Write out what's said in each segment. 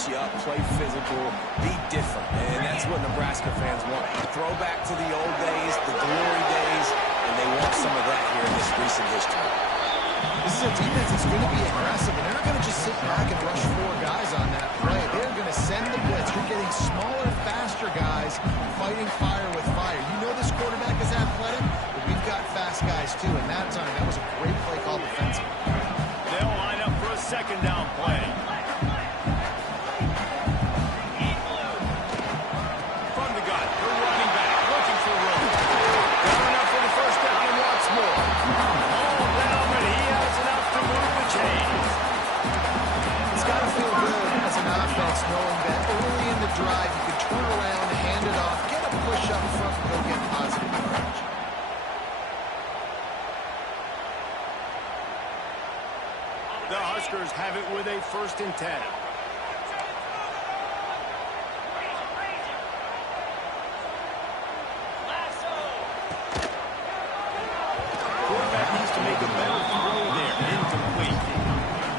beat you up, play physical, be different. And that's what Nebraska fans want. Throwback to the old days, the glory days, and they want some of that here in this recent history. This is a defense that's going to be aggressive, and they're not going to just sit back and rush 4 guys on that play. They're going to send the blitz. You're getting smaller, faster guys fighting fire with fire. You know this quarterback is athletic, but we've got fast guys too, and that time, that was a great play call defensively. They'll line up for a second down play. From the gun, the running back looking for room. Got enough for the first down and wants more. All down, but he has enough to move the chains. It's got to feel good as an offense knowing that early in the drive you can turn around, hand it off, get a push up front, and go get positive yardage. The Huskers have it with a 1st and 10. Quarterback needs to make a better throw there. Incomplete.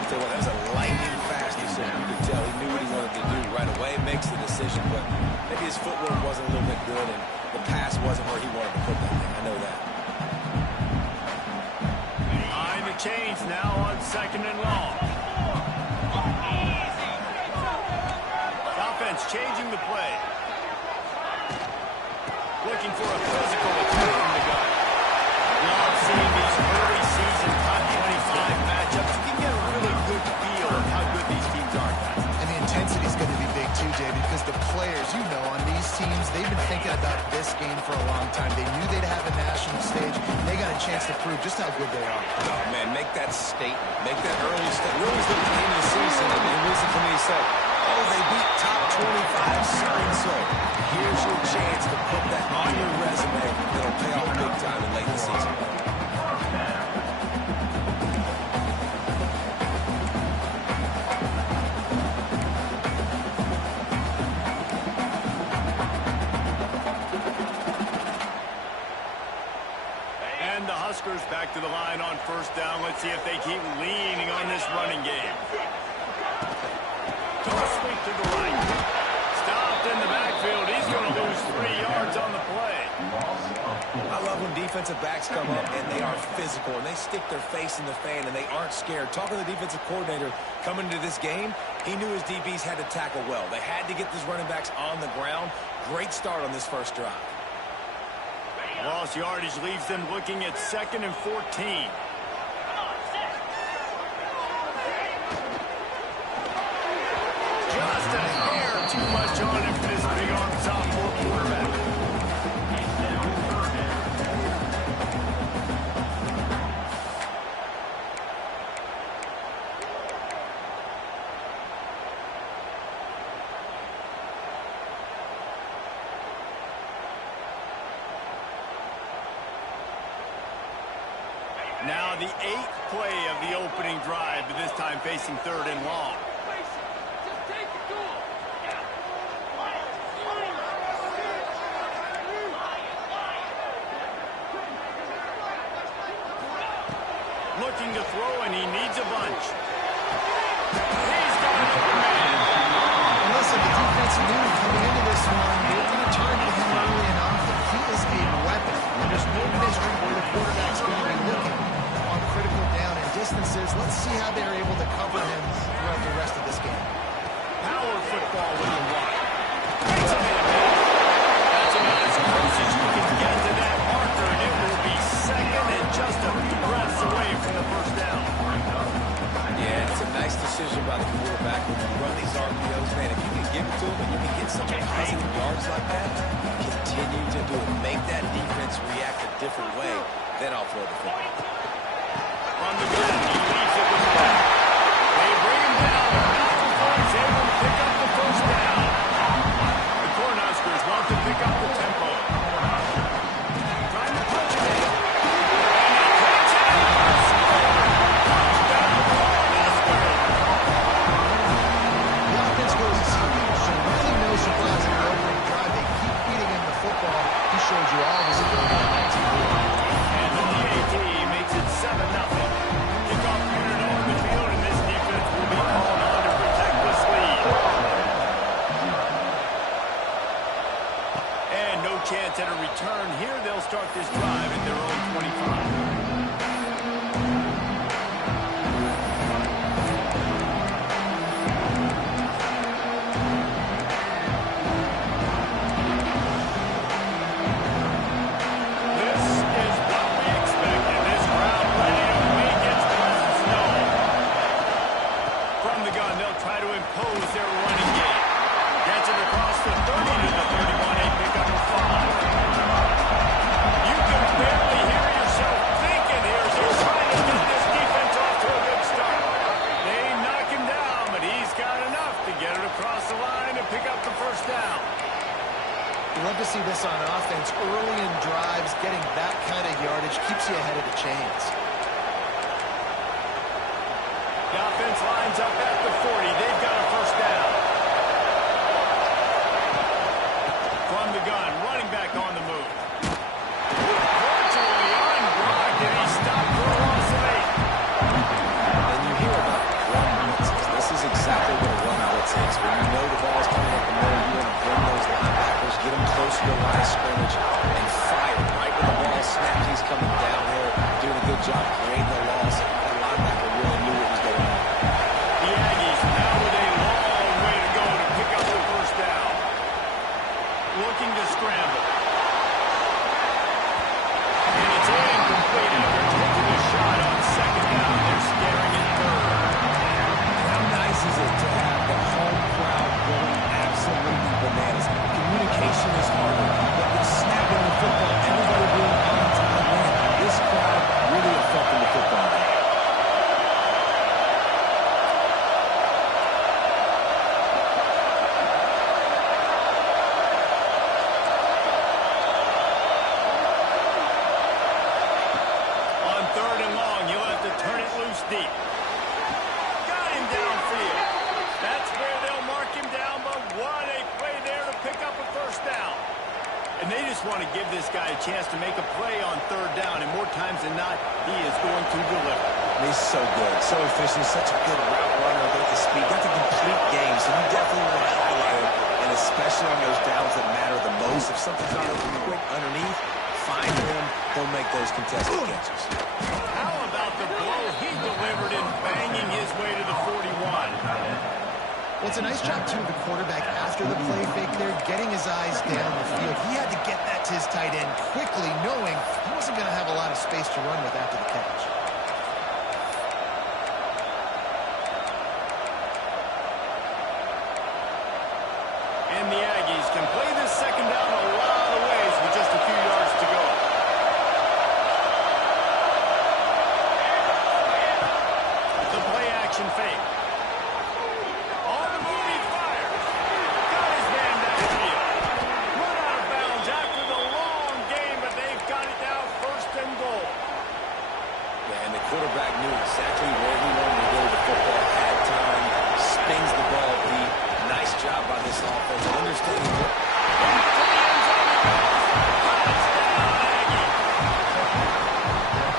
So that was a lightning fast decision. You could tell he knew what he wanted to do right away, makes the decision, but maybe his footwork wasn't a little bit good and the pass wasn't where he wanted to put that thing. I know that. Behind the chains now on 2nd and long. Offense changing the play. Looking for a physical attack from the gun. Love seeing these early season top 25 matchups. You can get a really good feel of how good these teams are, guys. And the intensity is going to be big too, David, because the players, you know, on these teams, they've been thinking about this game for a long time. They knew they'd have a national stage. They got a chance to prove just how good they are. Oh, man, make that statement. Make that early statement. We always look at the end of the season, and listen to me say, oh, they beat top 25 so-and-so. Here's your chance to put that on your resume that'll pay off big time in late in the season. And the Huskers back to the line on 1st down. Let's see if they keep leaning on this running game. Toss sweep to the right. Stopped in the backfield. He's going to lose 3 yards on the play. I love when defensive backs come up and they are physical and they stick their face in the fan and they aren't scared. Talking to the defensive coordinator coming into this game, he knew his DBs had to tackle well. They had to get these running backs on the ground. Great start on this first drive. Lost yardage leaves them looking at 2nd and 14. Just a hair too much on him for this big-arm sophomore quarterback. Now the 8th play of the opening drive, but this time facing 3rd and long. Looking to throw, and he needs a bunch. He's got an open man. And listen, the defense knew coming into this one, they were going to target him early and often. He is a weapon. And there's no mystery where the quarterback's going to be looking on critical down and distances. Let's see how they're able to cover him throughout the rest of this game. Power football with the one. That's about as close as you can get to that marker, and it will be 2nd and just a few breaths away from the 1st down. Yeah, it's a nice decision by the quarterback when you run these RPOs, man. If you can give it to him and you can get some positive yards like that, continue to do it. Make that defense react a different way, then I'll throw the football. From the gun, he leaves it with one. They bring him down, and not before he's able to pick up the 1st down. The Cornhuskers want to pick up the tempo. Trying to punch it in. The offense goes as huge, so really no surprise in the opening drive. They keep feeding him the football. He showed you all his ability on that team. And the PAT makes it 7-0. Kickoff return. Here they'll start this drive at their own 25. Love to see this on offense early in drives. Getting that kind of yardage keeps you ahead of the chains. The offense lines up at the 40. They've got a first down. From the gun, running back on the move. Virtually unblocked, and he stopped for a loss of 8. And you hear about run blitzes. This is exactly what a run blitz is. When you know the ball's coming up the middle, you want to bring those linebackers, get them close to the line of scrimmage, and fire right when the ball snaps. He's coming downhill, doing a good job creating the loss. That linebacker really knew what was going on. The Aggies now with a long way to go to pick up the first down. Looking to scramble. And it's incomplete after taking a shot on second down. They're scaring in third. How nice is it to have the home crowd going absolutely bananas? Communication is harder, but the snapping the football, everybody being on time, man, this crowd really affecting the football game. On third and long, you'll have to turn it loose deep. Got him downfield. That's where they'll mark him down, but what a play there to pick up a first down. And they just want to give this guy a chance to make a play on third down, and more times than not, he is going to deliver. He's so good, so efficient, such a good route runner with the speed. That's a complete game, so you definitely want to highlight him, and especially on those downs that matter the most. If something's not open quick underneath, find him, he'll make those contested catches. How about the blow he delivered in banging his way to the 41? Well, it's a nice job, too, of the quarterback after the play fake there, getting his eyes down the field. He had to get that to his tight end quickly, knowing he wasn't going to have a lot of space to run with after the catch. And the Aggies can play this second down a lot of ways with just a few yards to go. The play action fake. On the move, he fires. Got his man downfield. Run out of bounds after the long game, but they've got it now first and goal. Yeah, and the quarterback knew exactly where he wanted to go with the football, had time, spins the ball deep. Nice job by this offense, understanding what...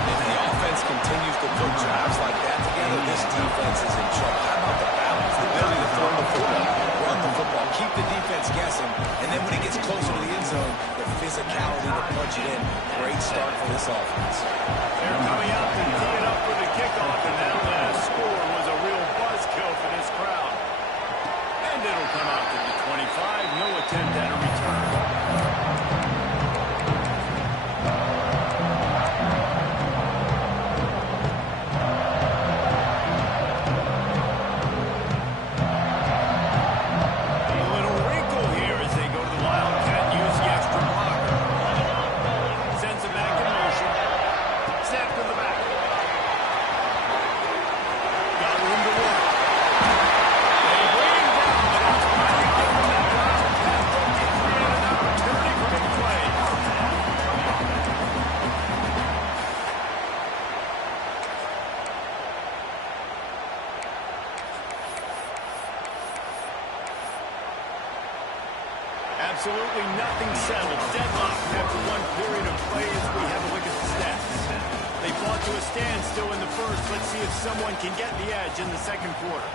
If the offense continues to put drives like that together, this defense is in trouble. How about the balance, the ability to throw the football, run the football, keep the defense guessing, and then when it gets closer to the end zone, the physicality to punch it in. Great start for this offense. They're coming out to tee it up for the kickoff, and that last score was a real buzzkill for this crowd. And it'll come out to the 25. No attempt at a return. A little wrinkle here as they go to the Wildcat and use the extra blocker. Sends it back in motion. Snap to the back. Got room to work. They bring him down, but it's right to give him that Wildcat rookie created an opportunity for big play. Absolutely nothing settled. Deadlock after one period of play as we have a look at the stats. They fought to a standstill in the first. Let's see if someone can get the edge in the second quarter.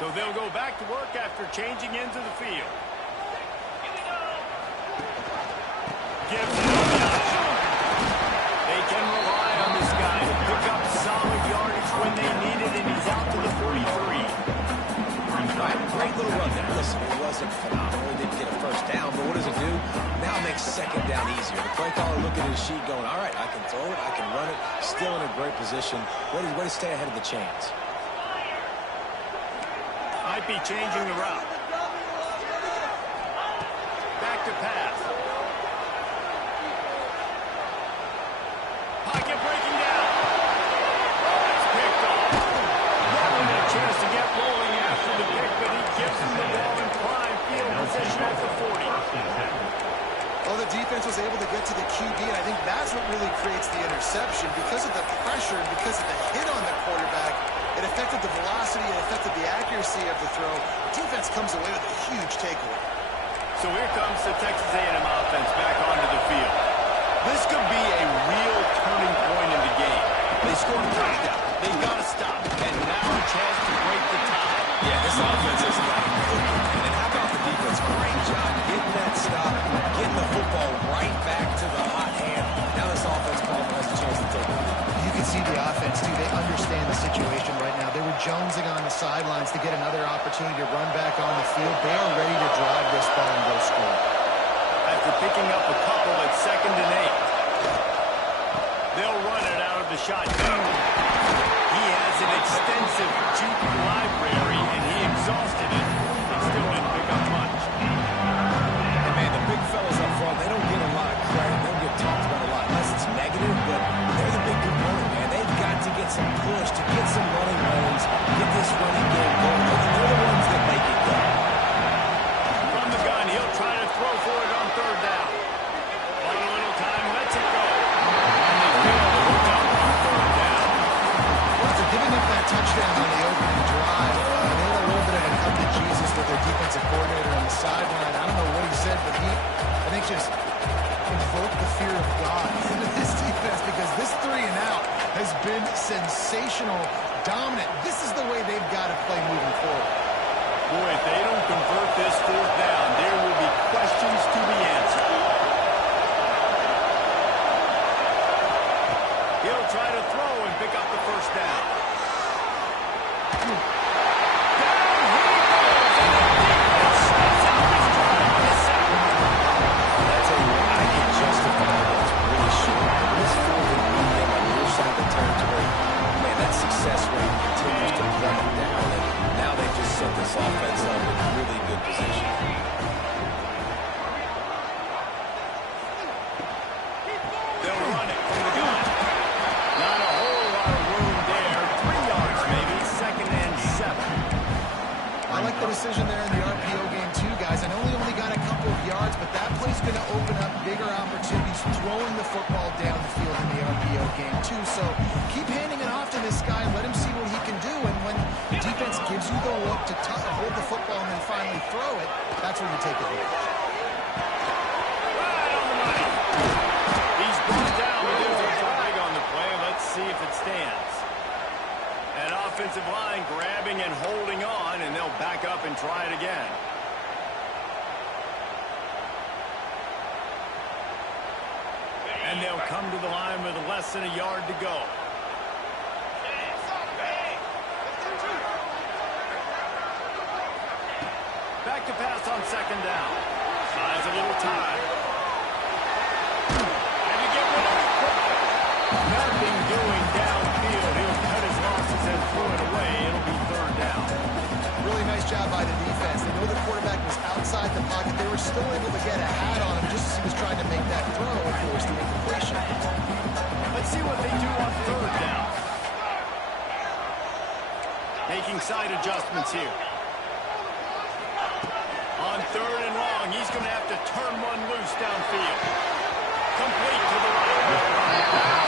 So they'll go back to work after changing into the field. Gives it a touch. They can rely on this guy to pick up solid yardage when they need it, and he's out to the 43. Great little run there. Listen, it wasn't phenomenal. He didn't get a first down, but what does it do? Now it makes second down easier. The play caller looking at his sheet going, all right, I can throw it, I can run it. Still in a great position. Way to stay ahead of the chains. Might be changing the route. Back to pass. Pocket breaking down. It's picked off. Not a chance to get rolling after the pick, but he gives him the ball in prime field position at the 40. Well, the defense was able to get to the QB, and I think that's what really creates the interception. Because of the pressure and because of the hit on the quarterback, it affected the velocity, it affected the accuracy of the throw. The defense comes away with a huge takeaway. So here comes the Texas A&M offense back onto the field. This could be a real turning point in the game. They scored a touchdown. They've got to stop. And now a chance to break the tie. Yeah, this offense is not good. And then how about the defense? Great job getting that stop, getting the football right back to the hot hand. Now this offense probably has a chance to take it. You can see the offense, too. They understand the situation right now. They were jonesing on the sidelines to get another opportunity to run back on the field. They are ready to drive this ball and go score. After picking up a couple at 2nd and 8. They'll run it out of the shotgun. He has an extensive juke library, and he exhausted it. He still didn't pick up much. And man, the big fellas up front, they don't get a lot of credit. They don't get talked about a lot unless it's negative, but they're the big component, man. They've got to get some push, to get some running lanes, get this running game going. They're the ones that make it go. From the gun, he'll try to throw for it on 3rd down. On a little time, lets it go. And they fail to hook up on 3rd down. Well, after giving up that touchdown on the opening drive, they had a little bit of a come to Jesus with their defensive coordinator on the sideline. I don't know what he said, but he, I think, just invoked the fear of God into this defense, because this 3 and out has been sensational, dominant. This is the way they've got to play moving forward. Boy, if they don't convert this 4th down, there will be questions to be answered. He'll try to throw and pick up the 1st down. Down he goes, and the defense shuts out his drive on the sack. I tell you what, I can justify that it's really short. This 4th and medium on your side of the territory, man, that success rate continues to plummet down. And now they've just set this offense up in really good position. They'll run it from the gun. Not a whole lot of room there. 3 yards maybe, 2nd and 7. I like the decision there in the RPO game too, guys. I know he only got a couple of yards, but that play's going to open up bigger opportunities throwing the football down the field in the RPO game too. So keep handing it off to this guy and let him see what he can do. And when the defense gives you the look to hold the football and then finally throw it, that's when you take advantage. Right on the money. He's brought down, but there's a flag on the play. Let's see if it stands. An offensive line grabbing and holding on, and they'll back up and try it again. And they'll come to the line with less than a yard to go. Back to pass on 2nd down. Buys a little time. And you get rid of it quickly. Nothing doing downfield. He'll cut his losses and throw it away. It'll be 3rd down. Really nice job by the defense. They know the quarterback was outside the pocket. They were still able to get a hat on him just as he was trying to make that throw and force the incompletion. Let's see what they do on 3rd down. Making side adjustments here. On 3rd and long, he's going to have to turn one loose downfield. Complete to the right.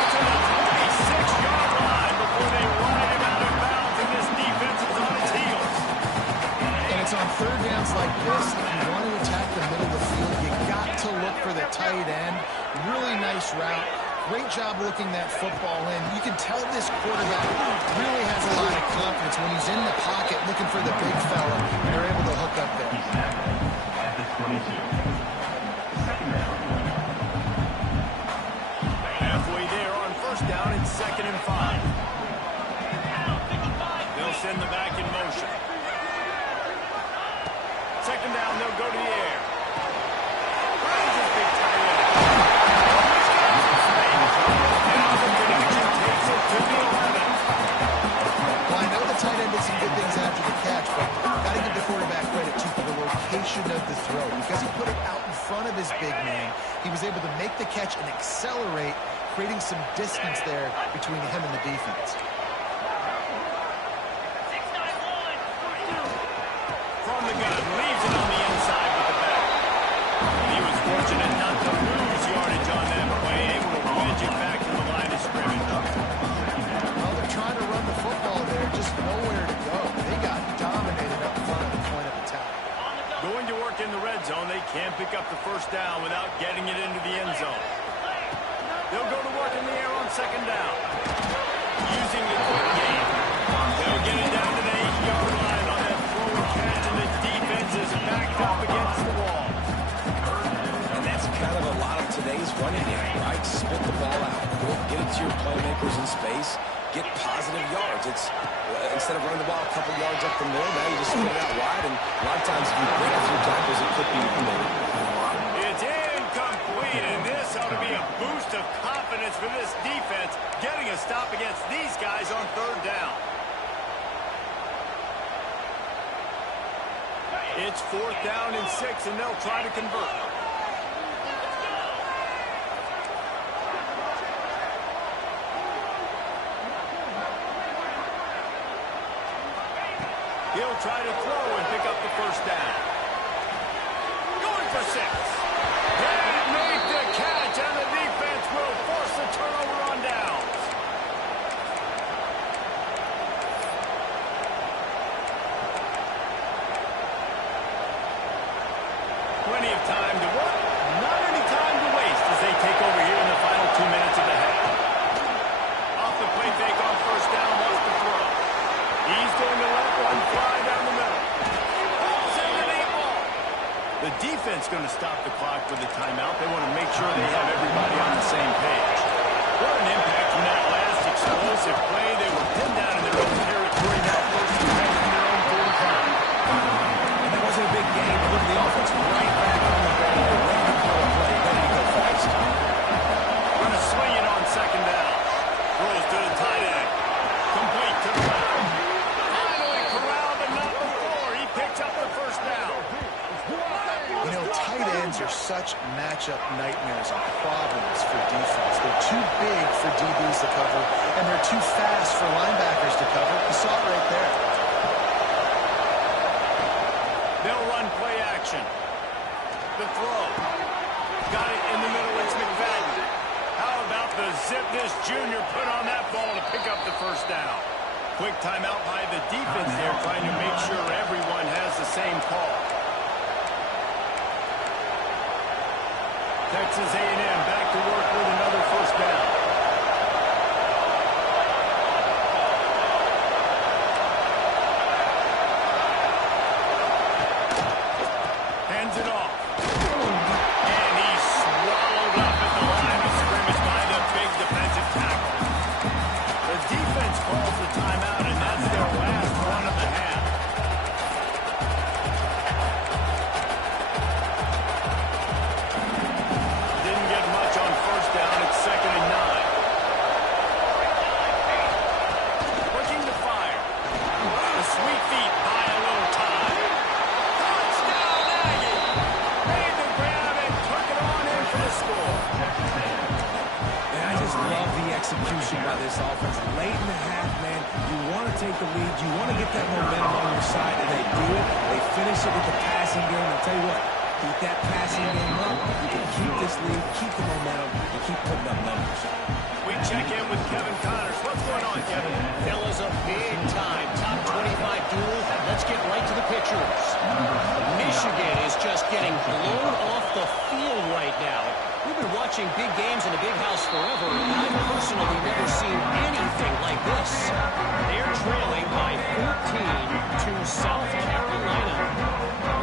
To the 26-yard line before they ride him out of bounds, and this defense is on its heels. And it's on 3rd downs like this. If you want to attack the middle of the field, you got to look for the tight end. Really nice route. Great job looking that football in. You can tell this quarterback really has a lot of confidence when he's in the pocket looking for the big fella, and they're able to hook up there. At the 22. Second down. Halfway there on first down, it's 2nd and 5. They'll send the back in motion. 2nd down, they'll go to the air. Brings his big tight end. Now the connection takes it to the 11. Well, I know the tight end did some good things after the catch, but got to give the quarterback credit, too, for the location of the throw. Because he put it out in front of his big man, he was able to make the catch and accelerate, creating some distance there between him and the defense. From the gun, leaves it on the inside with the back. He was fortunate not to lose yardage on that play, able to wedge it back to the line of scrimmage. Well, they're trying to run the football there, just nowhere to go. They got dominated up front at the point of attack. Going to work in the red zone, they can't pick up the first down without getting it into the end zone. They'll go to work in the air on 2nd down. Using the quick game. They'll get it down to the 8-yard line on that throw and catch, and the defense is backed up against the wall. And that's kind of a lot of today's running game, right? Spit the ball out, get it to your playmakers in space, get positive yards. It's instead of running the ball a couple yards up the middle, now you just spit it out wide, and a lot of times if you break a few tackles, it could be It's incomplete, and this ought to be a boost of confidence for this defense, getting a stop against these guys on 3rd down. It's 4th down and 6, and they'll try to convert. He'll try to throw and pick up the first down. Going for 6. Can't make the catch, and the defense will force a turnover on downs. Plenty of time to work, not any time to waste as they take over here in the final 2 minutes of the half. Off the play fake on first down, wants to throw. He's going to let one fly down the middle. Pulls into the ball. The defense going to stop the clock with the timeout. They want to make sure they have everybody on the same page. What an impact from that last explosive play. They were pinned down in their own territory. Now first and 10 from their own 45. And that wasn't a big game. Look at the offense right back on the ball. Ready to call a play. Ready to go fast. Going to swing it on 2nd down. Throws to the tight end. Complete to the left. Finally corralled, but not before. He picks up the first down. You know, tight ends are such matchup nightmares and problems for defense. They're too big for DBs to cover, and they're too fast for linebackers to cover. You saw it right there. They'll run play action. The throw. Got it in the middle. It's McFadden. How about the Zipness Jr. put on that ball to pick up the first down? Quick timeout by the defense there, trying to make sure everyone has the same call. Texas A&M back to work with another first down. Hands it off. And he's swallowed up at the line of scrimmage by the big defensive tackle. The defense calls the timeout, and that's their last one of the half. Didn't get much on first down. It's 2nd and 9. Looking to fire. The sweet feet buy a little time. Touchdown, Aggie! Made the grab and took it on in for the score. And I just love the execution by this offense. Late in the half, man, you want to take the lead. You want to get that momentum on your side, and they do it. They finish it with the passing game. I'll tell you what, keep that passing game up. You can keep this lead, keep the momentum, and keep putting up numbers. We check in with Kevin Connors. What's going on, Kevin? Fellas, a big-time top 25 duel. Let's get right to the pictures. Michigan is just getting blown off the field right now. We've been watching watching big games in a big house forever, and I've personally never seen anything like this. They're trailing by 14 to South Carolina.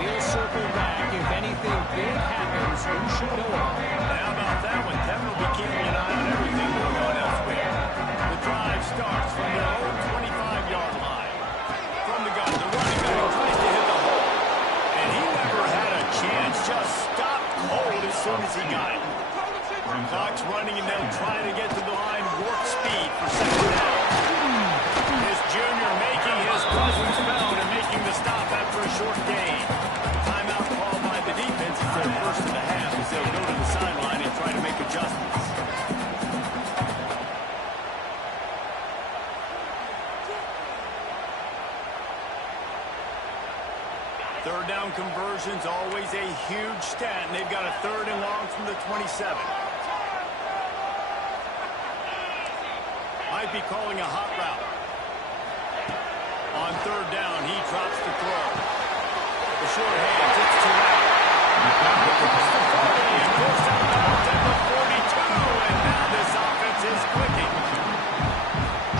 We'll circle back. If anything big happens, you should know it. How about that one? Kevin will be keeping an eye on everything going on elsewhere. The drive starts from their own 25-yard line. From the gun, the running back tries to hit the hole. And he never had a chance. Just stopped cold as soon as he got it. Clock's running, and they'll try to get to the line warp speed for second down. This junior making his presence felt and making the stop after a short gain. Timeout called by the defense. It's their first of the half as they'll go to the sideline and try to make adjustments. Third down conversion's always a huge stat, and they've got a 3rd and long from the 27. Might be calling a hot route. On 3rd down, he drops the throw. The short hands, it's too late. Across the 40 and goes out of bounds at the 42, and now this offense is clicking.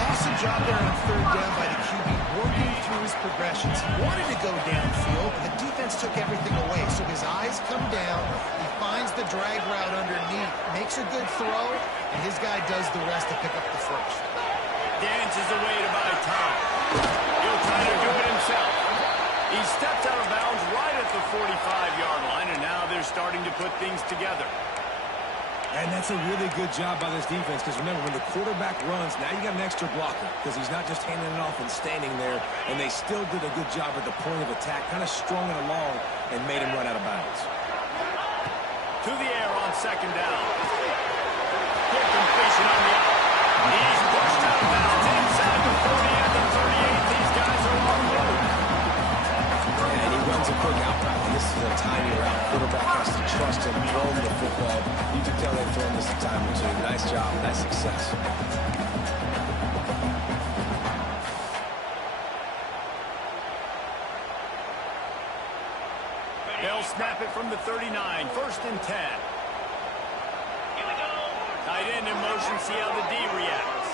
Awesome job there on 3rd down by the QB, working through his progressions. He wanted to go downfield, but the defense took everything away, so his eyes come down. He finds the drag route underneath, makes a good throw, and his guy does the rest to pick up the first. Dances away to buy time. He'll try to do it himself. He steps out of bounds right at the 45-yard line, and now they're starting to put things together. And that's a really good job by this defense, because remember, when the quarterback runs, now you got an extra blocker, because he's not just handing it off and standing there, and they still did a good job at the point of attack, kind of strung it along and made him run out of bounds. To the air on 2nd down. Good completion on the out. He's pushed out of bounds inside the 40 and the 38. These guys are on the road. And he runs a quick out route. This is a tiny route. Quarterback has to trust him, throw him the football. You can tell they've thrown this a time or two. Nice job, nice success. They'll snap it from the 39. 1st and 10. Tight end in motion, see how the D reacts.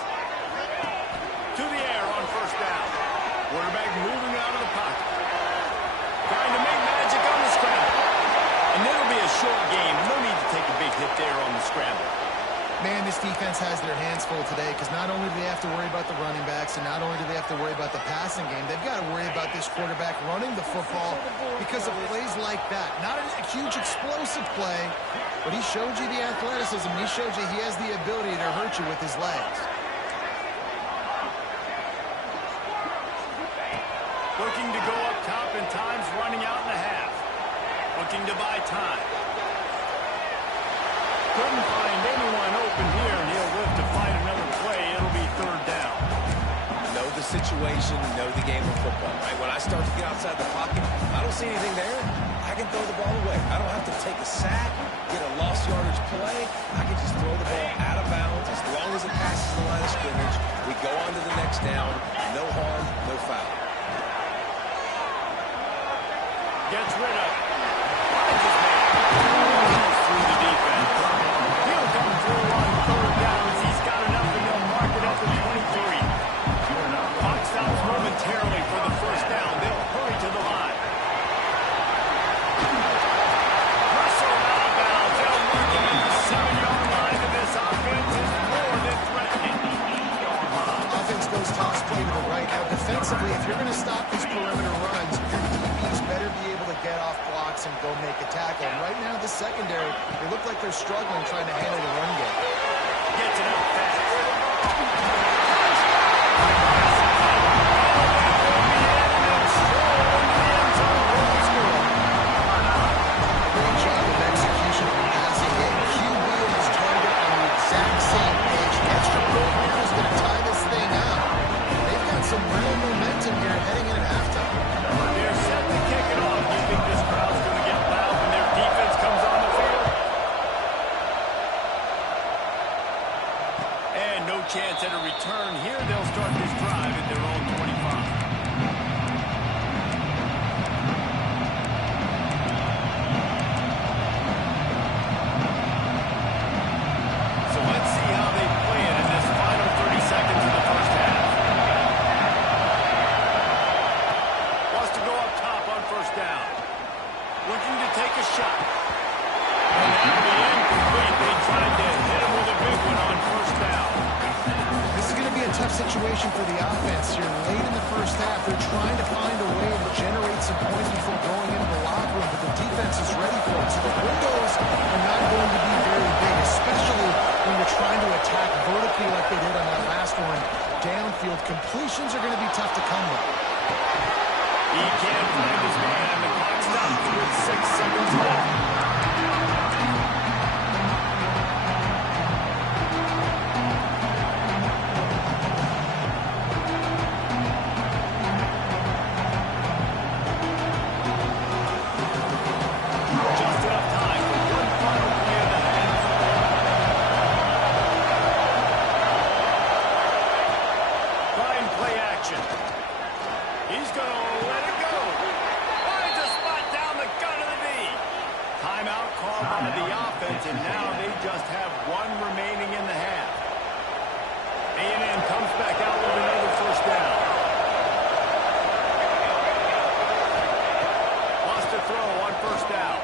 To the air on 1st down. Quarterback moving out of the pocket. Trying to make magic on the scramble. And it'll be a short game. No need to take a big hit there on the scramble. Man, this defense has their hands full today, because not only do they have to worry about the running backs, and not only do they have to worry about the passing game, they've got to worry about this quarterback running the football because of plays like that. Not a huge explosive play, but he showed you the athleticism. He showed you he has the ability to hurt you with his legs. Looking to go up top, and time's running out in the half. Looking to buy time. Couldn't find anyone open here, and he'll live to find another play. It'll be 3rd down. Know the situation, know the game of football, right? When I start to get outside the pocket, I don't see anything there. I can throw the ball away. I don't have to take a sack, get a lost yardage play. I can just throw the ball out of bounds as long as it passes the line of scrimmage. We go on to the next down. No harm, no foul. Gets rid of it. Finds his man. Through the defense. He'll come through on 3rd downs. He's got enough, and they'll mark it at the 23. Clock stops momentarily for the 1st down. They'll hurry to the line. Russell out of bounds. They'll mark him at the 7-yard line, and this offense is more than threatening. Offense goes toss play to the right. Now, defensively, if you're going to stop these perimeter runs, your DBs better be able to get off blocks and go make a tackle. And right now, the secondary, they look like they're struggling trying to handle the run game. Gets it out fast. Great job of execution from the passing game. QB and his target on the exact same page. Extra point here is going to tie this thing out. They've got some real momentum here heading in at halftime. They're set to kick it off. You think this crowd's going to get loud when their defense comes on the field? And no chance at a return looking to take a shot. And that would be incomplete. They tried to hit him with a big one on first down. This is going to be a tough situation for the offense here. Late in the first half, they're trying to find a way to generate some points before going into the locker room, but the defense is ready for it. So the windows are not going to be very big, especially when you're trying to attack vertically like they did on that last one. Downfield completions are going to be tough to come by. He can't find his man, and the clock stops with 6 seconds left. He's going to let it go. Finds a spot down the gut of the knee. Timeout called by the offense, and now they just have one remaining in the half. A&M comes back out with another first down. Lost to throw on first down.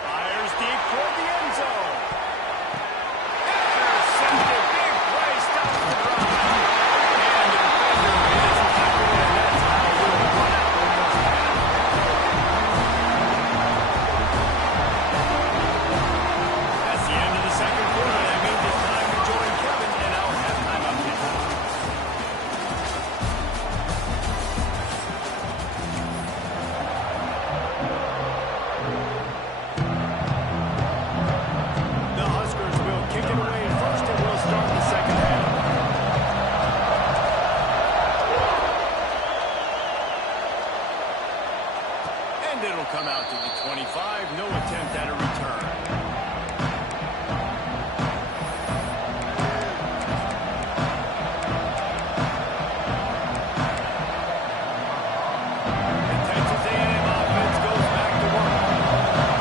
Fires deep toward the end zone. Intercepted. Big play. Stops the drive. It'll come out to the 25. No attempt at a return. The Texas A&M offense goes back to work.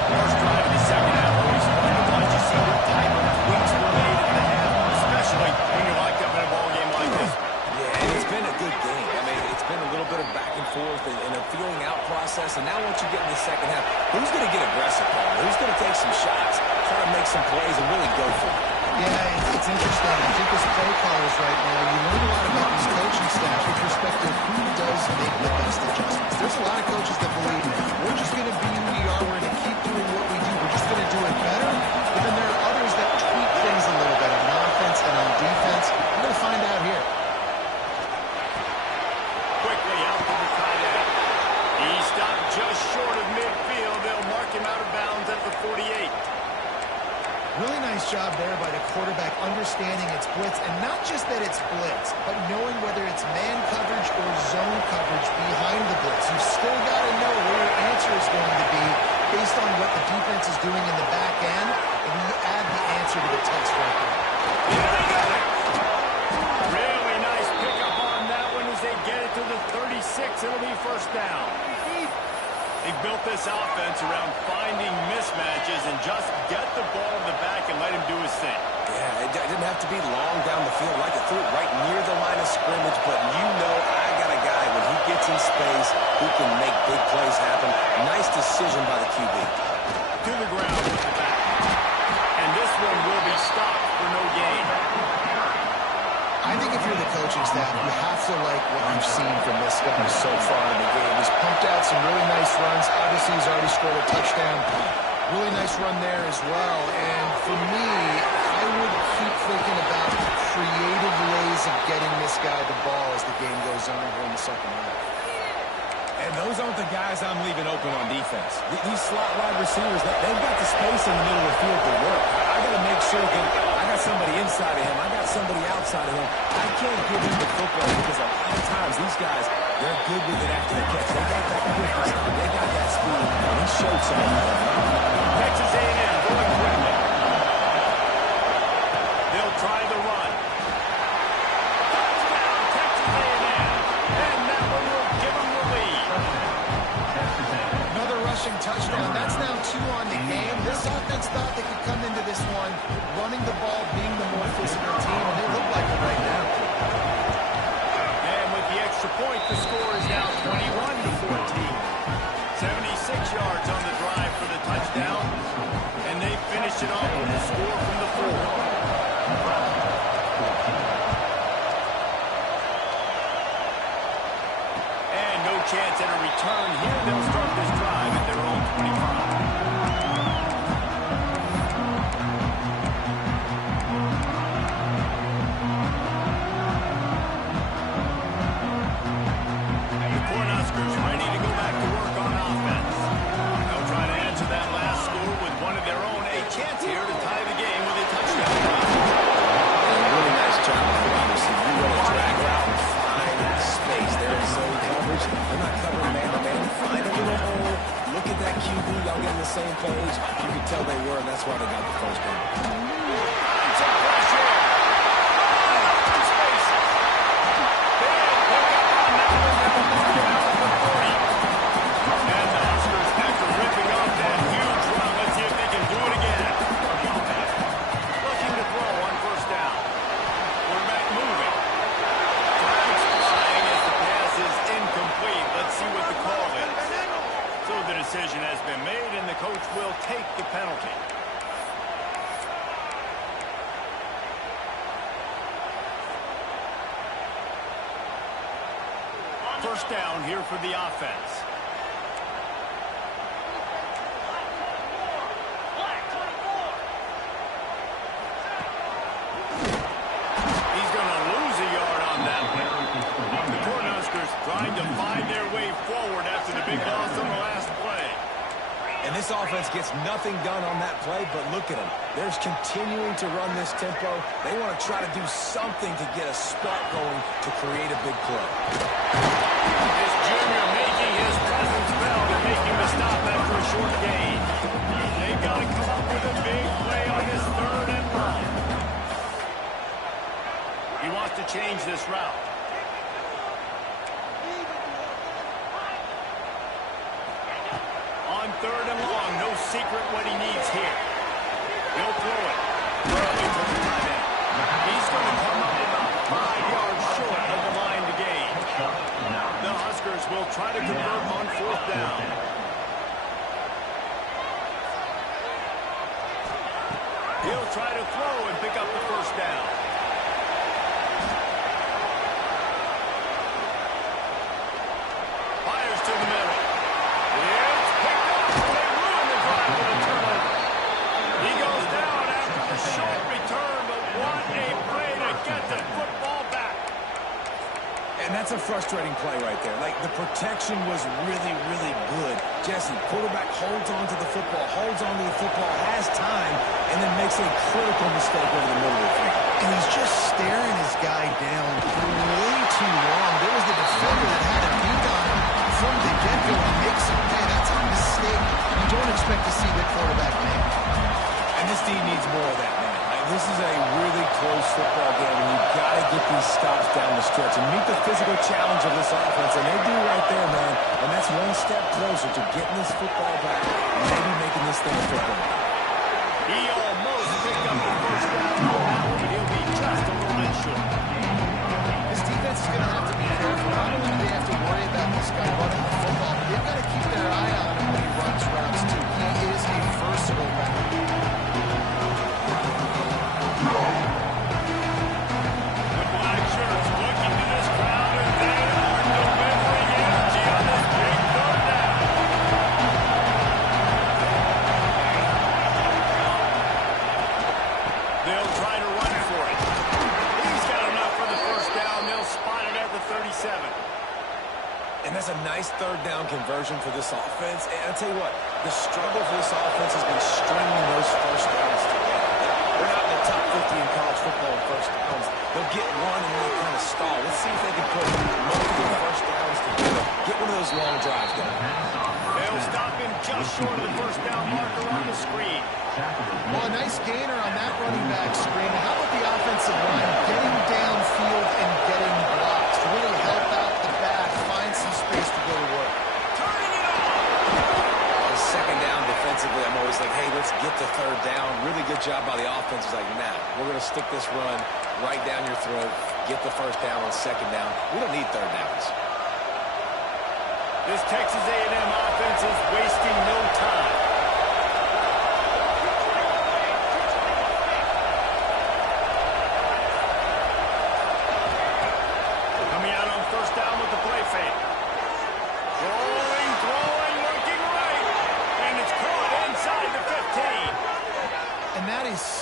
First drive of the second half. Always fun to watch to see what type of tweaks were made in the half, especially when you're locked up in a ball game like this. Yeah, and it's been a good game. I mean, it's been a little bit of back and forth and a feeling out process. And now once you get in the second half, who's going to get aggressive, Paul? Who's going to take some shots, try to make some plays, and really go for it? Yeah, it's interesting. I think as play callers right now, you learn a lot about these coaching staff with respect to who does make the best adjustments. There's a lot of coaches that believe we're just going to be who we are. We're going to keep doing what we do. We're just going to do it better. But then there are others that tweak things a little bit on offense and on defense. We're going to find out here. Quickly out to the tight end. He stopped just short of midfield. They'll mark him out of bounds at the 48. Really nice job there by the quarterback understanding it's blitz, and not just that it's blitz, but knowing whether it's man coverage or zone coverage behind the blitz. You've still got to know where your answer is going to be based on what the defense is doing in the back end, and you add the answer to the text right there. Yeah, they got it. Really nice pickup on that one as they get it to the 36. It'll be first down. They've built this offense around finding mismatches and just get the ball in the back and let him do his thing. Yeah, it didn't have to be long down the field. Like it threw it right near the line of scrimmage, but you know I got a guy when he gets in space who can make big plays happen. Nice decision by the QB. To the ground with the back. And this one will be stopped for no gain. I think if you're the coaching staff, you have to like what you've seen from this guy so far in the game. He's pumped out some really nice runs. Obviously, he's already scored a touchdown. Really nice run there as well. And for me, I would keep thinking about creative ways of getting this guy the ball as the game goes on here in the second half. And those aren't the guys I'm leaving open on defense. These slot wide receivers, they've got the space in the middle of the field to work. I got to make sure that I got somebody inside of him. I got somebody outside of him. I can't give him the football because a lot of times these guys, they're good with it after the catch. They got that quickness. They got that speed. And he showed some of that. Texas A&M going quickly. They'll try the run. Touchdown, Texas A&M. And that one will give them the lead. Another rushing touchdown. That's now 2 on the game. This offense thought they could come into this one running the ball, being the more physical team, and they look like it right now. And with the extra point, the score is now 21-14. 76 6 yards on the drive for the touchdown, and they finished it off with a score from the 4. And no chance at a return here. They'll start this drive at their own 25. Ready to go back to work on offense. They'll try to answer that last score with one of their own. A chance here to tie the game with a touchdown. Really nice job by the wide receiver. You want to drag out and find space. They're in zone coverage. They're not covering man-to-man. Find a little hole. Look at that QB. Y'all get on the same page. You can tell they were, and that's why they got the first down. Some pressure. Decision has been made, and the coach will take the penalty. First down here for the offense. He's going to lose a yard on that one. The Cornhuskers trying to find their way forward after the big loss on the last play. And this offense gets nothing done on that play, but look at them. They're continuing to run this tempo. They want to try to do something to get a spark going to create a big play. This junior making his presence felt and making the stop after a short gain. They've got to come up with a big play on this 3rd and long. He wants to change this route. On 3rd and long, no secret what he needs here. He'll throw it. Early to the tight end. He's going to come up about 5 yards short of the line to gain. The Huskers will try to convert on 4th down. He'll try to throw and pick up the first down. Fires to the middle. It's picked up. They ruin the drive with a turnover. He goes down after the short return, but what a play to get the football back. And that's a frustrating play right there. Like, the protection was really, really good. Jesse, quarterback holds on to the football, has time, and then makes a critical mistake over the middle of the field. And he's just staring his guy down for way too long. There was the defender that had a beat on him from the get-go. He makes a play. That's a mistake you don't expect to see the quarterback make. And this team needs more of that, man. This is a really close football game, and you've got to get these stops down the stretch and meet the physical challenge of this offense, and they do right there, man. And that's one step closer to getting this football back and maybe making this thing a football. He almost picked up the first down, but he'll be just a little bit short. This defense is going to have to be careful. Not only do they have to worry about this guy running the football, but they've got to keep their eye on him when he runs routes, too. He is a versatile back. And that's a nice 3rd down conversion for this offense. And I'll tell you what, the struggle for this offense has been stringing those first downs together. They're not in the top 50 in college football in first downs. They'll get one and then kind of stall. Let's see if they can put multiple first downs together. Get one of those long drives done. They'll stop him just short of the first down marker on the screen. Well, a nice gainer on that running back screen. How about the offensive line getting downfield and getting blocks to really help out the back, find some space to go to work? Turning it on! On 2nd down defensively, I'm always like, hey, let's get to 3rd down. Really good job by the offense. It's like, nah, we're going to stick this run right down your throat, get the first down on 2nd down. We don't need 3rd downs. This Texas A&M offense is wasting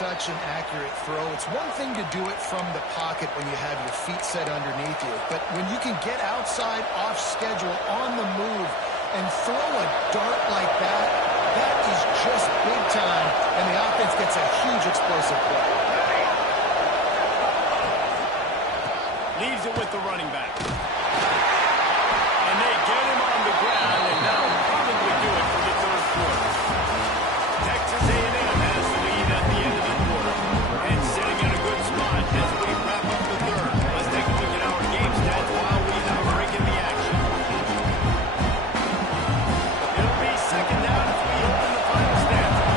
such an accurate throw. It's one thing to do it from the pocket when you have your feet set underneath you, but when you can get outside, off schedule, on the move, and throw a dart like that, that is just big time, and the offense gets a huge explosive play. Leaves it with the running back. And they get him on the ground, and that'll probably do it for the third quarter. Texas A&M has the lead at the end of the quarter, and sitting in a good spot as we wrap up the third. Let's take a look at our game stats while we have a break in the action. It'll be second down as we open the final stanza.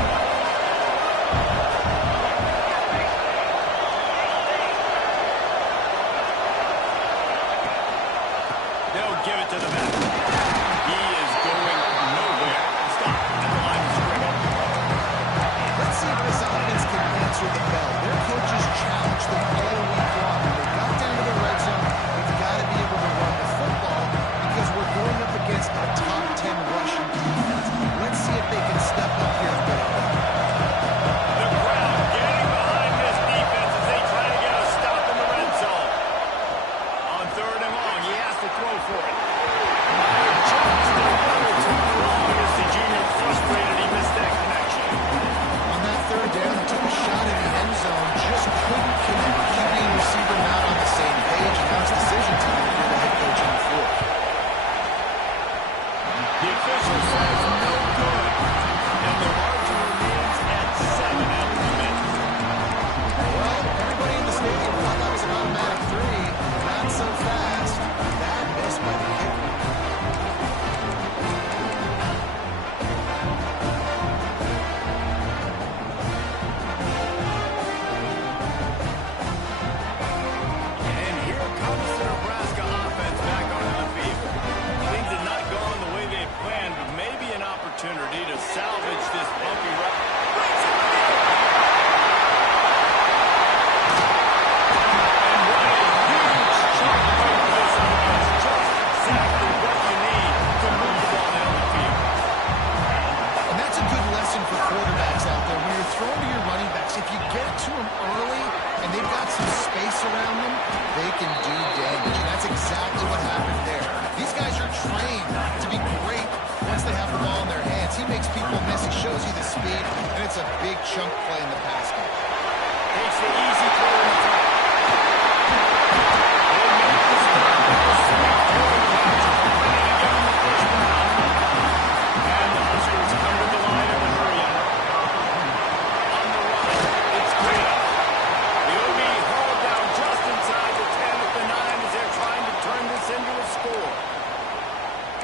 They'll give it to the back. He is going nowhere. Stop at the line of scrimmage. Let's see if this offense can answer the bell. Their coaches challenged them all week long. When they got down to the red zone, we've got to be able to run the football because we're going up against a top 10 rushing defense. Let's see if they can step up here and get it done. The crowd getting behind this defense as they try to get a stop in the red zone. On third and long, he has to throw for it. Just a little too long as the junior frustrated. He missed that connection. On that third down, he took a shot in the end zone, just couldn't connect. QB and receiver not on the same page, and now it's decision time for the head coach on the floor. The official says no good, and the margin remains at 7 after the minute. Well, everybody in the stadium thought that was an automatic three. Not so fast. Bad miss by the kicker. And here comes the Nebraska offense back onto the field. Things have not gone the way they planned, but maybe an opportunity to salvage this bumpy run. And what a huge chunk of this was. Just exactly what you need to move the ball down the field. And that's a good lesson for quarterbacks out there. When you're throwing to your running backs, if you get it to them early and they've got some space around them, they can do damage. And that's exactly what happened there. These guys are trained to be great once they have the ball in their hands. He makes people miss. He shows you the speed, and it's a big chunk play in the pass game. Takes the easy throw in the front. They make the stop with a sweet throwing catch, ready to give him the first down. And the Huskers come to the line in a hurry up. On the run, it's Green. The OB hauled down just inside the 10 at the 9 as they're trying to turn this into a score.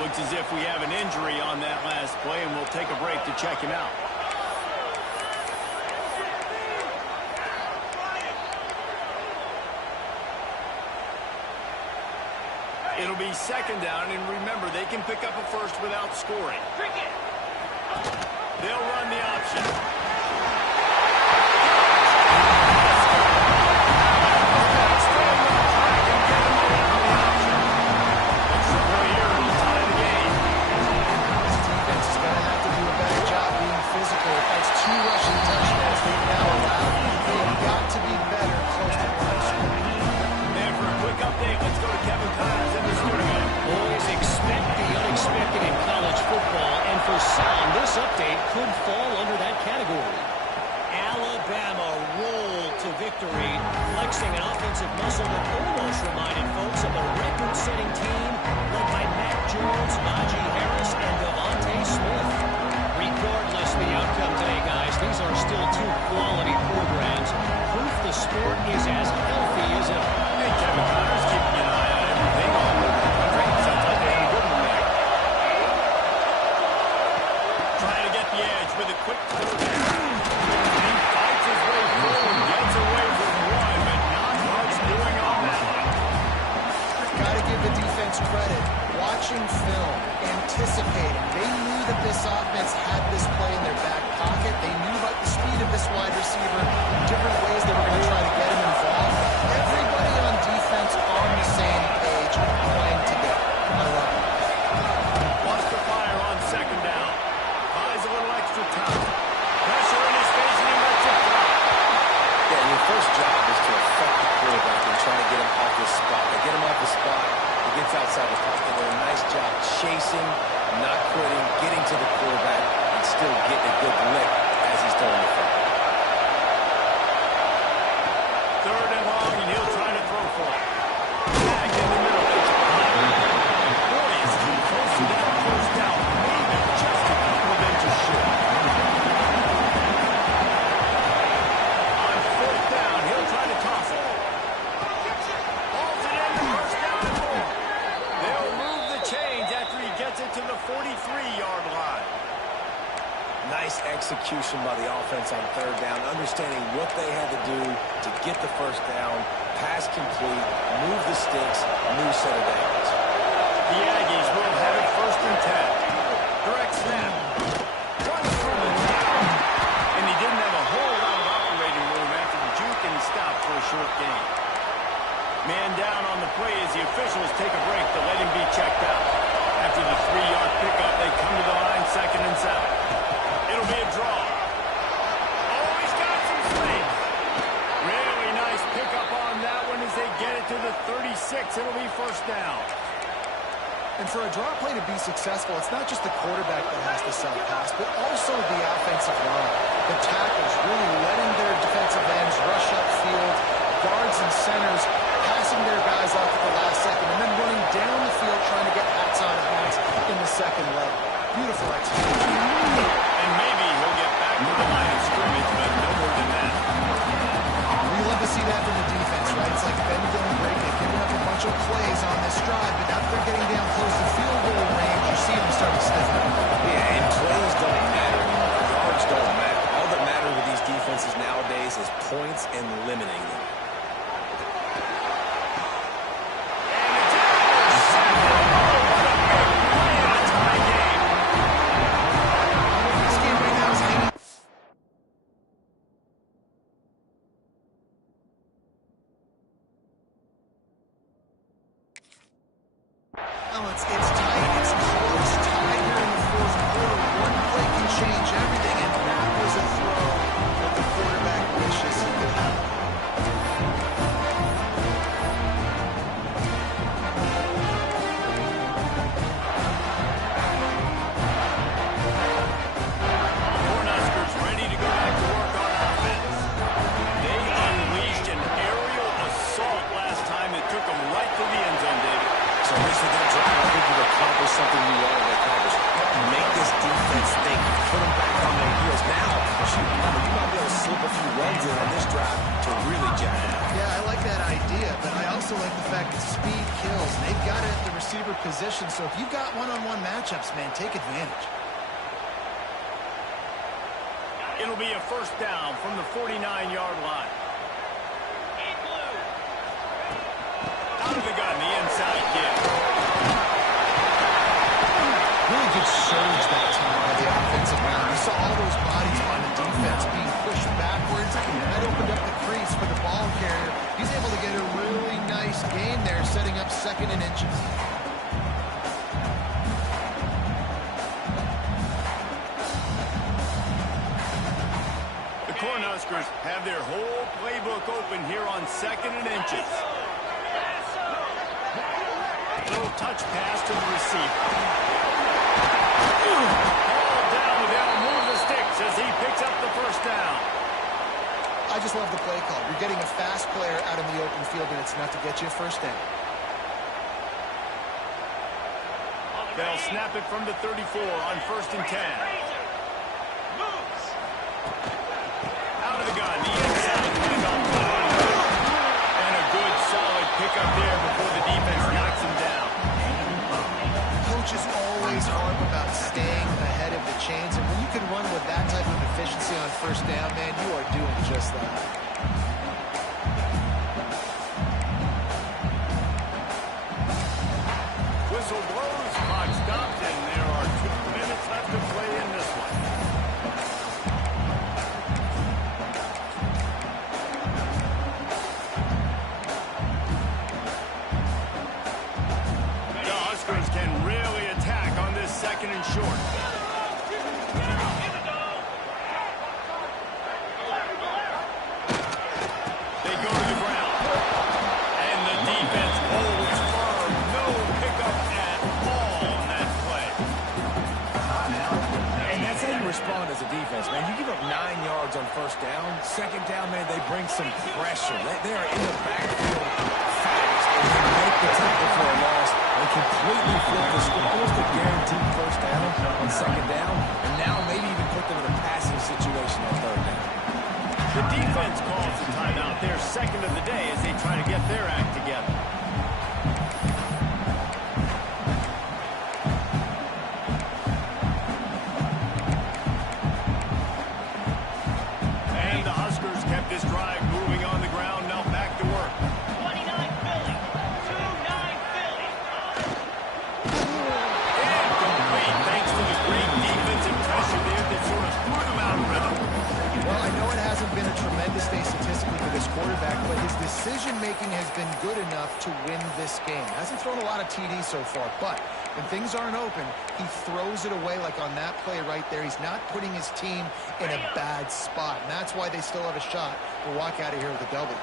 Looks as if we have an injury on that last play, and we'll take a break to check him out. It'll be second down, and remember, they can pick up a first without scoring. They'll run the option. Two rushing touchdowns they've now allowed. They've got to be better close to the score. And for a quick update, let's go to Kevin Connors in the studio. Boys, expect the unexpected in college football, and for some, this update could fall under that category. Alabama rolled to victory, flexing an offensive muscle that almost reminded folks of a record-setting team led by Mac Jones, Najee Harris, and Devontae Smith. Regardless the outcome today, guys, these are still two quality programs. Proof the sport is as healthy as ever. Hey, Kevin Connors keeping an eye on everything all over the country. Sounds like they had a good one there. Trying to get the edge with a quick throw there. He fights his way through and gets away with one, but not much doing on that one. Got to give the defense credit. Watching film, anticipating. They knew that this offense had this play in their back pocket. They knew about the speed of this wide receiver, different ways they were going to try to get him involved. Everybody on defense on the same page, playing together. I love it. Wants to fire on second down. Buys a little extra time. Pressure in his face, and he lets it fly. Nice execution by the offense on third down, understanding what they had to do to get the first down, pass complete, move the sticks, new set of downs. The Aggies will have it 1st and 10. Direct snap. Runs from the down. And he didn't have a whole lot of operating room after the juke and stop for a short gain. Man down on the play as the officials take a break to let him be checked out. After the 3-yard pickup, they come to the line 2nd and 7. It'll be a draw. Oh, he's got some space. Really nice pickup on that one as they get it to the 36. It'll be 1st down. And for a draw play to be successful, it's not just the quarterback that has to sell pass, but also the offensive line. The tackles really letting their defensive ends rush upfield, guards and centers passing their guys off at the last second, and then running down the field trying to get hats on hands in the second level. Beautiful execution. And maybe he'll get back to the line of scrimmage, but no more than that. We love to see that from the defense, right? It's like bend, don't break. They've given up a bunch of plays on this drive, but after they're getting down close to field goal range, you see them start to stiffen up. Yeah, and plays don't matter anymore. Yards don't matter. All that matters with these defenses nowadays is points and limiting them. It's tight. It's close. Tied here in the 4th quarter. One play can change everything, and that was a throw that the quarterback wishes he could have. Cornhuskers ready to go back to work on offense. They unleashed an aerial assault last time. It took them right to the end zone, David. So at least with that drive, I think you've accomplished something you wanted to accomplish. Make this defense think. Put them back on their heels. Now, shoot, you might be able to slip a few runs in on this drive to really jack it up. Yeah, I like that idea, but I also like the fact that speed kills. They've got it at the receiver position, so if you've got one-on-one matchups, man, take advantage. It'll be a 1st down from the 49-yard line. Out of the gun, the inside kick. Really good surge that time by the offensive line. You saw all those bodies on the defense being pushed backwards. That opened up the crease for the ball carrier. He's able to get a really nice gain there, setting up 2nd and inches. The Cornhuskers have their whole playbook open here on 2nd and inches. Little touch pass to the receiver. Ball down, they'll move the sticks as he picks up the 1st down. I just love the play call. You're getting a fast player out in the open field, and it's enough to get you a 1st down. They'll snap it from the 34 on 1st and 10. Out of the gun, the inside handoff. And a good solid pickup there before the defense knocks him down. Coaches always harp about staying ahead of the chains, and when you can run with that type of efficiency on 1st down, man, you are doing just that. Whistle blows, clock stops, and there are 2 minutes left to play in this one. The Huskers can really attack on this 2nd and short. They go to the ground. And the defense holds firm. No pickup at all on that play. And that's how you respond as a defense, man. You give up 9 yards on 1st down. 2nd down, man, they bring some pressure. They are in the backfield fast. They make the tackle for a loss and completely flip the script. Almost a guaranteed 1st down on 2nd down. And now maybe even put them in a passing situation on 3rd down. The defense calls the timeout. Their 2nd of the day as they try to get their act together. playmaking has been good enough to win this game. Hasn't thrown a lot of TDs so far, but when things aren't open, he throws it away like on that play right there. He's not putting his team in a bad spot, and that's why they still have a shot to walk out of here with a double.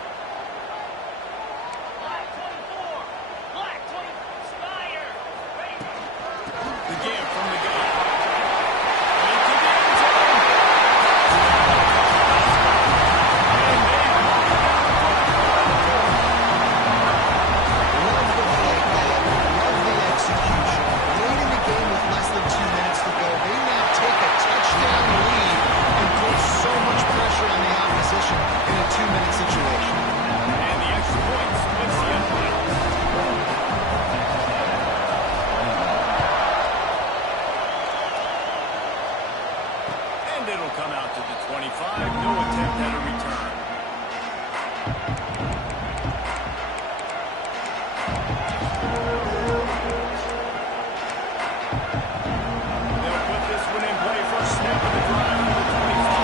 Again from the gun. It'll come out to the 25. No attempt at a return. They'll put this one in play for a snap of the drive to the 25.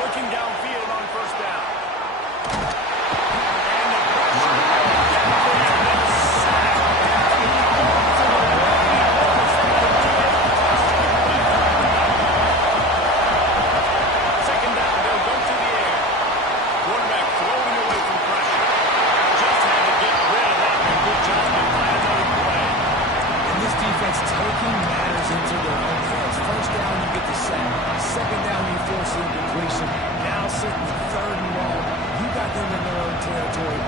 Looking downfield on first down. And the pressure will get there. They'll sack. Taking matters into their own hands. First down, you get the sack. Second down, you force the incompletion. Now sitting third and long. You got them in their own territory.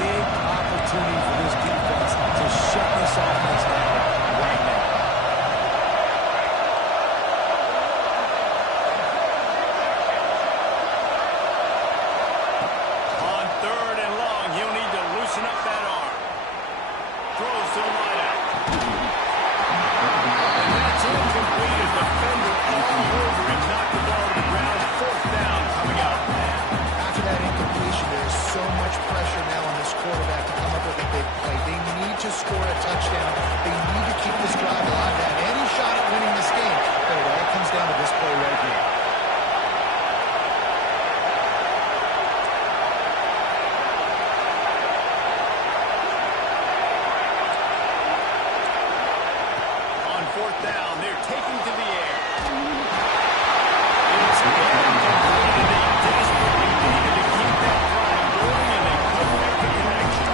Big opportunity for this defense to shut this offense down right now. On third and long, he'll need to loosen up that arm. Throws to the wideout. Incomplete, a defender all over him, knocked the ball to the ground. Fourth down coming up. After that incompletion, there is so much pressure now on this quarterback to come up with a big play. They need to score a touchdown. They need to keep this drive alive. They have any shot at winning this game, but it all comes down to this play right here. Fourth down, they're taking to the air. It's incomplete, and they desperately needed to keep that drive going, and they couldn't make the connection.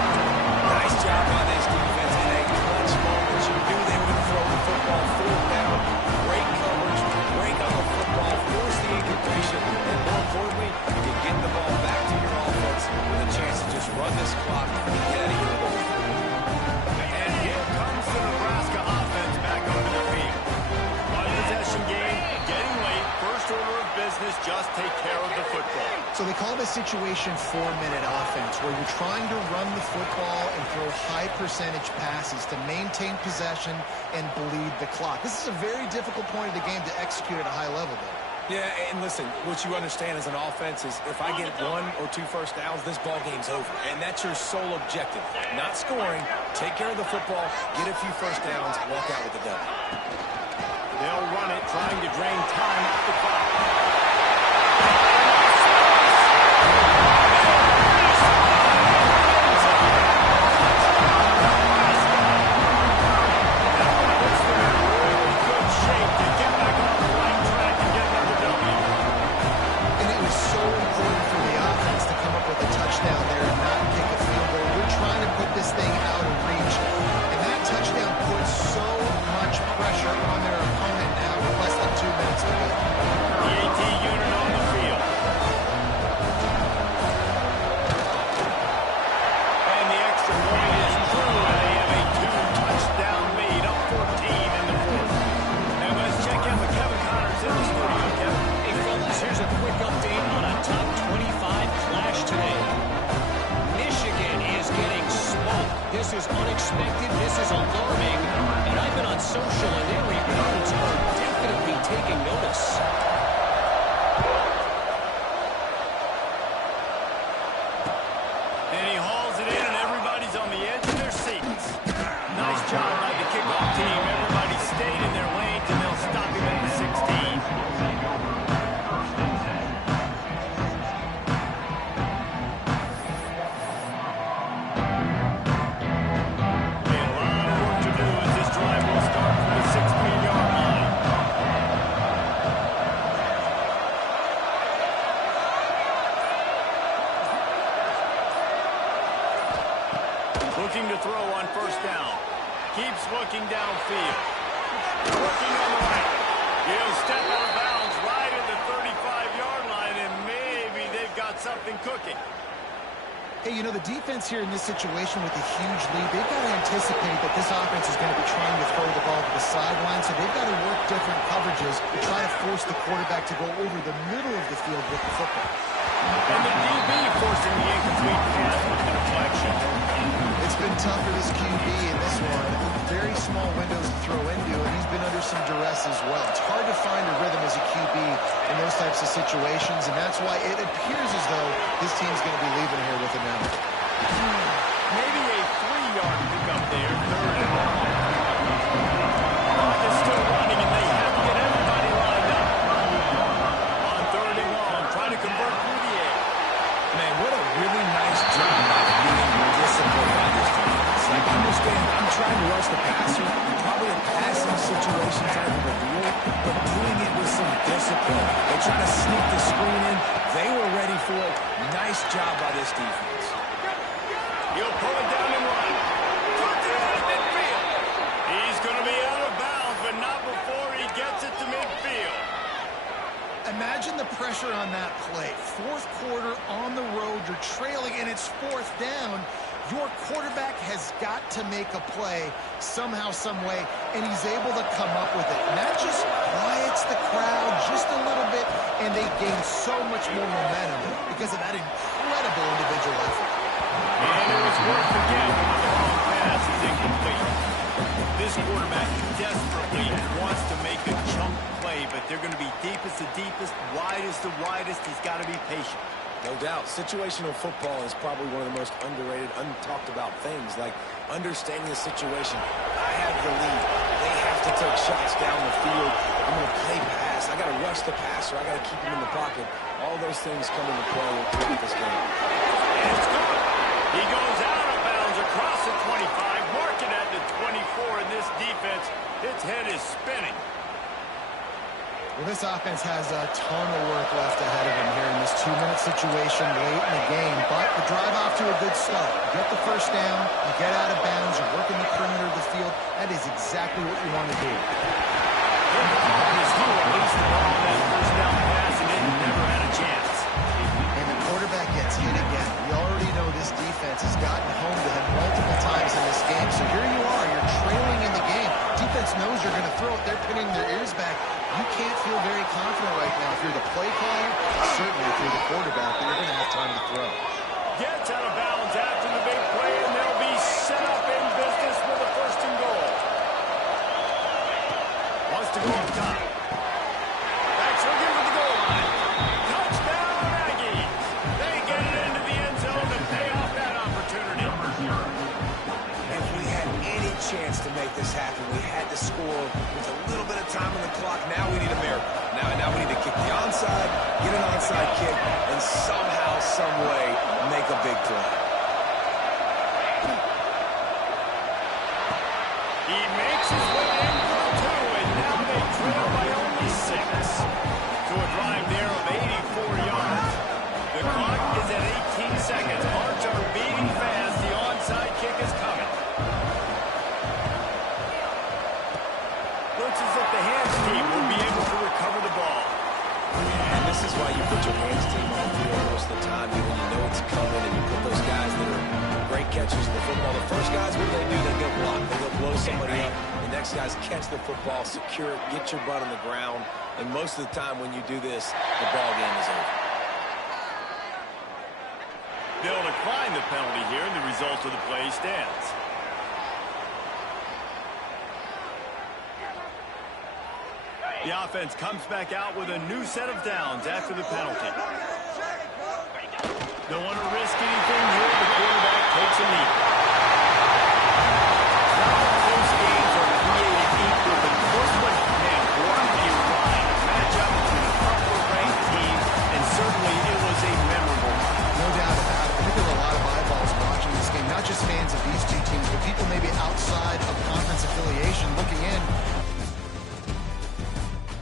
Nice job by this defense in a clutch moment. You knew they were going to throw the football. Fourth down, great coverage, break on the football, force the incompletion, and more importantly, you get the ball back to your offense with a chance to just run this clock and get out of here. And here comes the Nebraska offense back onto the field. One possession game, getting late. First order of business, just take care of the football. So they call this situation 4-minute offense, where you're trying to run the football and throw high percentage passes to maintain possession and bleed the clock. This is a very difficult point of the game to execute at a high level, though. Yeah, and listen, what you understand as an offense is if I get 1 or 2 first downs, this ball game's over. And that's your sole objective. Not scoring, take care of the football, get a few first downs, walk out with the W. They'll run it, trying to drain time off the clock. The keeps looking downfield. Working on the right. He'll step out of bounds right at the 35-yard line, and maybe they've got something cooking. Hey, you know, the defense here in this situation with a huge lead, they've got to anticipate that this offense is going to be trying to throw the ball to the sideline, so they've got to work different coverages to try to force the quarterback to go over the middle of the field with the football. And the DB forcing the incomplete pass with the deflection. It's been tough for this QB in this one. Very small windows to throw into, and he's been under some duress as well. It's hard to find a rhythm as a QB in those types of situations, and that's why it appears as though his team's going to be leaving here with a now. Maybe a 3-yard pickup there, third and long. Clock is still running, and they have to get everybody lined up. On third and long, trying to convert through the air. Man, what a really nice job by being disciplined by this defense. Like, understand, I'm trying to rush the passer, probably a passing situation type of a deal, but doing it with some discipline. They try to sneak the screen in. They were ready for it. Nice job by this defense. He'll pull it down and run. Puts it out of midfield. He's going to be out of bounds, but not before he gets it to midfield. Imagine the pressure on that play. Fourth quarter on the road, you're trailing, and it's fourth down. Your quarterback has got to make a play somehow, some way, and he's able to come up with it. And that just quiets the crowd just a little bit, and they gain so much more momentum because of that incredible individual effort. And it was worth again when the long pass is incomplete. This quarterback desperately wants to make a chunk play, but they're going to be deepest to deepest, widest to widest. He's got to be patient. No doubt. Situational football is probably one of the most underrated, untalked about things, like understanding the situation. I have the lead. They have to take shots down the field. I'm going to play pass. I got to rush the passer. I got to keep him in the pocket. All those things come into play throughout this game. And it's good. He goes out of bounds across the 25, marking at the 24, and this defense, its head is spinning. Well, this offense has a ton of work left ahead of them here in this 2-minute situation late in the game, but the drive off to a good start. You get the first down, you get out of bounds, you're working the perimeter of the field. That is exactly what you want to do. Released the ball on that first down pass, and it never had a chance. And the quarterback gets hit again. We already know this defense has gotten home to him multiple times in this game, so here you are, you're trailing in the game. Defense knows you're going to throw it. They're pinning their ears back. You can't feel very confident right now. If you're the play caller, certainly if you're the quarterback, that you're going to have time to throw. Gets out of bounds after the big play, and they'll be set up in business with a first and goal. Wants to go up top. Backs looking for the goal line. Touchdown, Aggies. They get it into the end zone to pay off that opportunity. If we had any chance to make this happen, we had to score with a little bit of time on the clock. Now we need a miracle. Now we need to kick the onside, get an onside kick, and somehow, some way, make a big play. He makes his way in for 2, and now they trail by only 6. To a drive there of 84 yards. The clock is at 18 seconds. Hearts are beating fast. The onside kick is coming. Looks as if the hands team will be able to recover the ball. And this is why you put your hands team on the field most of the time, when you know it's coming, and you put those guys that are great catchers of the football. The first guys, what do? They go block. They go blow somebody up. The next guys catch the football, secure it, get your butt on the ground. And most of the time when you do this, the ball game is over. They'll decline the penalty here, and the result of the play stands. The offense comes back out with a new set of downs after the penalty. Don't want to risk anything here. The quarterback takes a knee. Not close games are created equal, but this one, man, what a ride. Matchup between an upper-ranked team, and certainly it was a memorable one. No doubt about it. I think there were a lot of eyeballs watching this game, not just fans of these two teams, but people maybe outside of conference affiliation looking in.